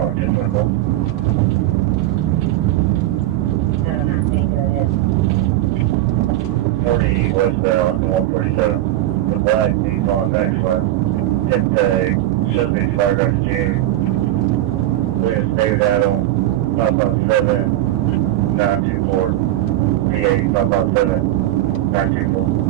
Rock 1024. 919, go ahead. 40 westbound, 147. The black Nissan Nextland. Tip tag, should be Firegrass June. Williams David Adam, 557 924. V8 557 924.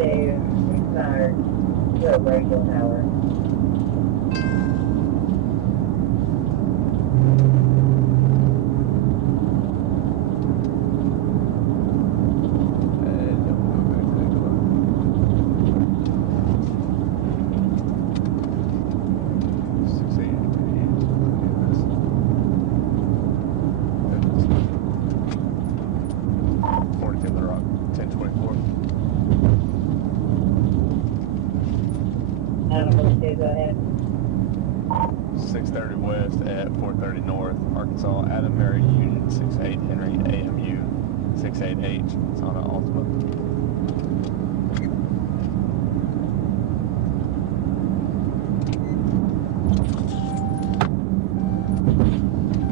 Expired. Go Rachel Tower. Go ahead. 630 west at 430 north, Arkansas. Adam Mary Union 68 Henry AMU 68H. It's on an Ultima.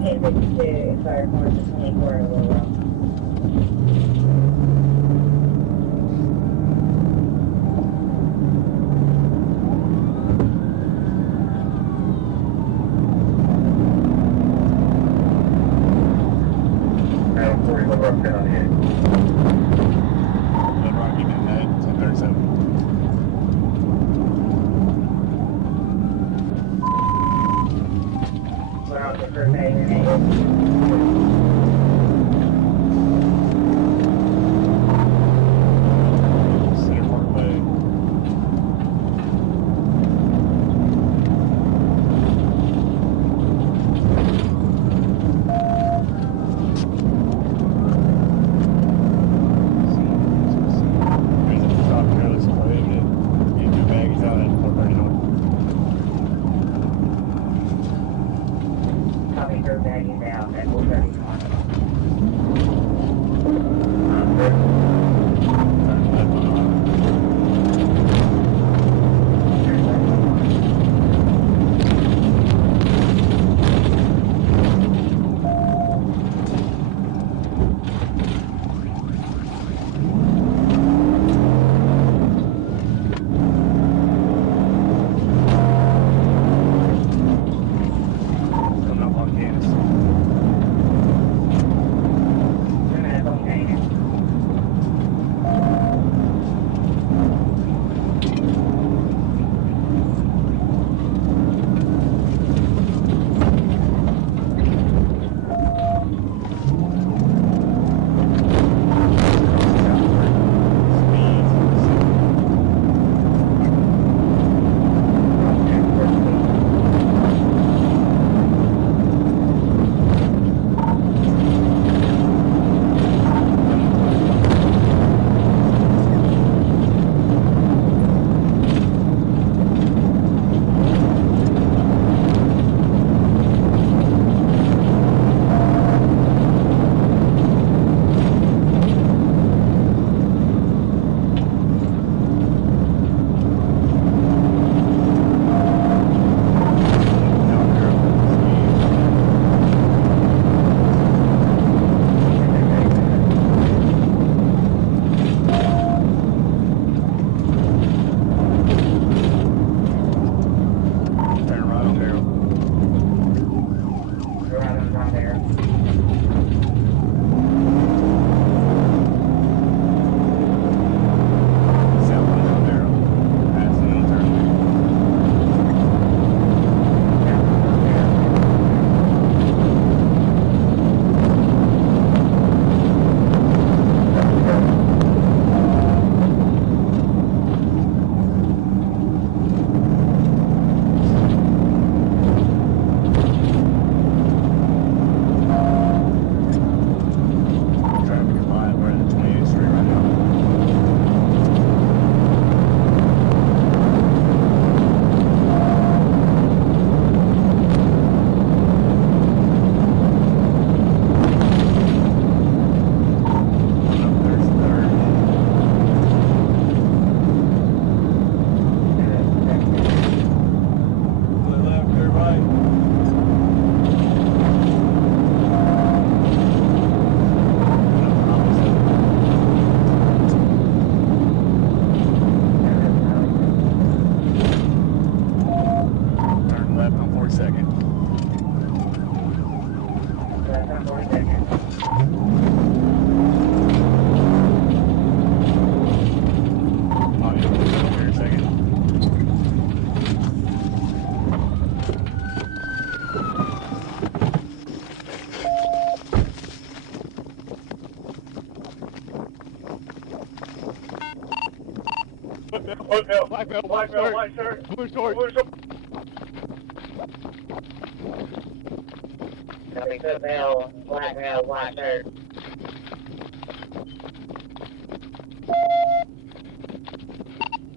K52 expired north of 24 in Little Rock. Hooktail. Black male, Black male, white shirt. blue short. Blue short. Copy, cook male, black male, white shirt.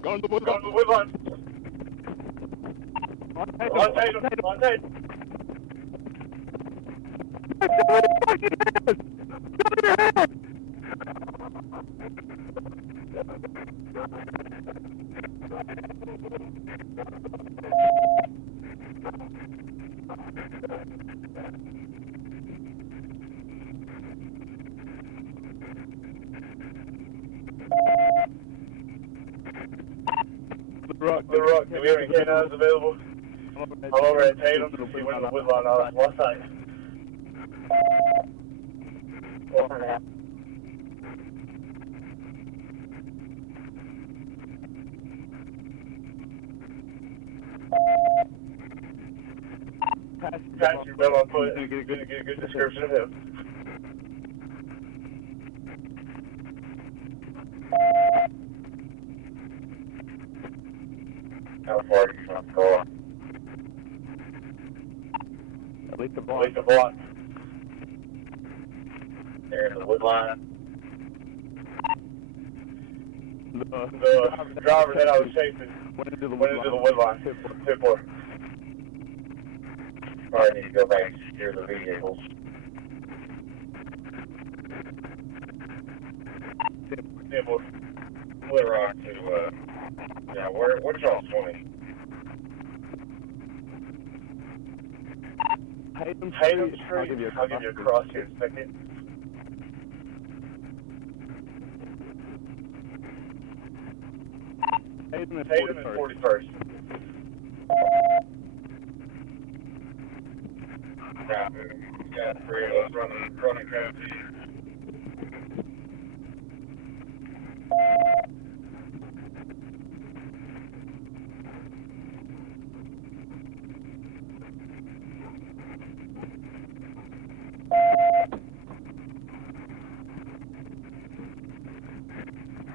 Go to the wood. Go to the wood line. On Tatum. On Tatum. The rock. Do we have any canines available? I'm over at Tatum. See when the wood line on one side. We'll find out. Pass your bell on foot. Get a good description of him. How far are you from the car? At least a At least a block. There in the wood line. The driver that I was chasing went into the wood line. Tip 4. Probably need to go back and secure the vehicles. Tip 4. Split rock to, yeah, where's y'all 20? Tatum Street. I'll give you a cross here in a second. Tatum and 41st. Got 3 of us running crap here.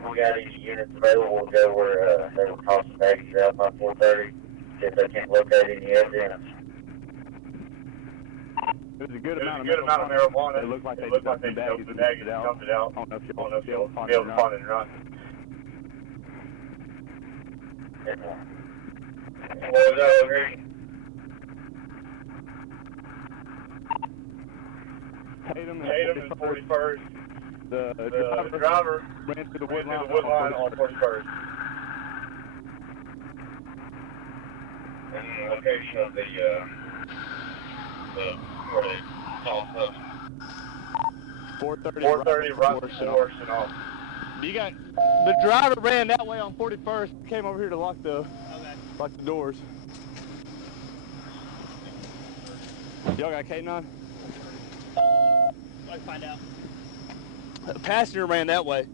We got any units available to go where they were tossing baggage out by 4:30 if they can't locate any evidence. There's a good amount of marijuana. It looked like they dumped the baggage and dumped it out. I don't know if I don't know if you'll you'll be able to find it or not. What was that, agree? Tatum and 41st. The driver ran through the ran wood through the wood line on 41st. And the location of the where they tossed up. 4:30 right before and off. You got the driver ran that way on 41st. Came over here to lock the doors. Y'all got K9? Let's find out. The passenger ran that way.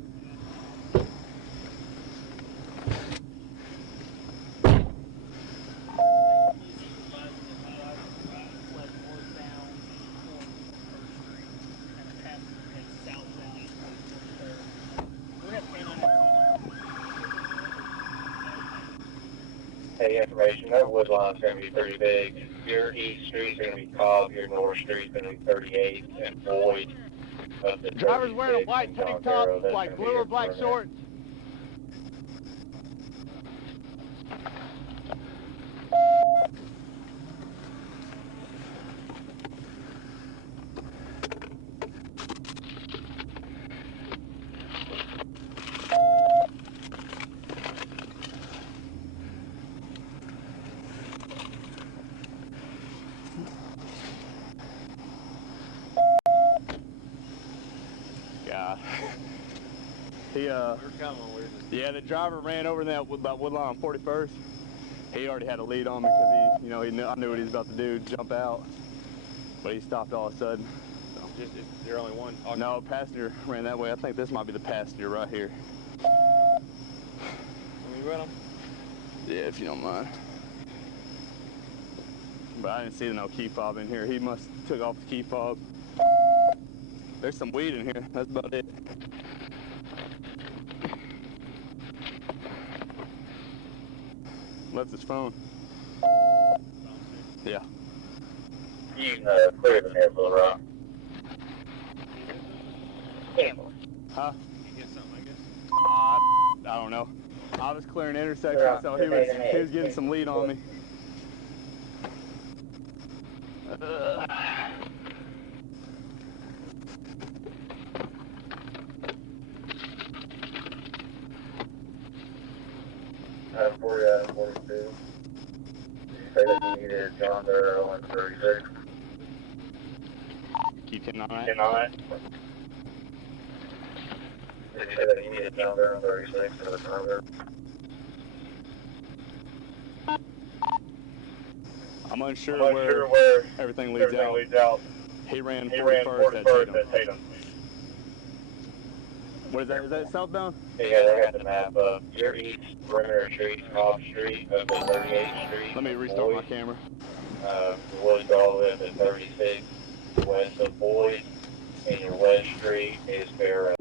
Hey, information, that wood line's going to be pretty big. Your east street's going to be Cobb, your north street's going to be 38 and Boyd. The driver's wearing a white tank top, like blue or black shorts. God. Yeah, the driver ran over that wood line on 41st. He already had a lead on me because he knew, I knew what he was about to do, jump out. But he stopped all of a sudden. So. Is there only one? Okay. No, passenger ran that way. I think this might be the passenger right here. Let me run him. Yeah, if you don't mind. But I didn't see no key fob in here. He must have took off the key fob. There's some weed in here. That's about it. Left his phone. Yeah. You clear the net, Little Rock. Campbell. Huh? You get something, I guess? I don't know. I was clearing intersections, so he was getting some lead on me. Uh, 40 out of 42. You say that you needed John Doe on 36. keep hitting on that. Did you say that you needed John Doe on 36 for the further? I'm unsure, where everything leads out. He ran 41st at Tatum. What is that? Is that southbound? Yeah, I got the map up. Your east perimeter street, off street, up to 38th Street. Let me restart my camera. Wood's all the way up to 36, west of Boyd, and your west street is Barrow.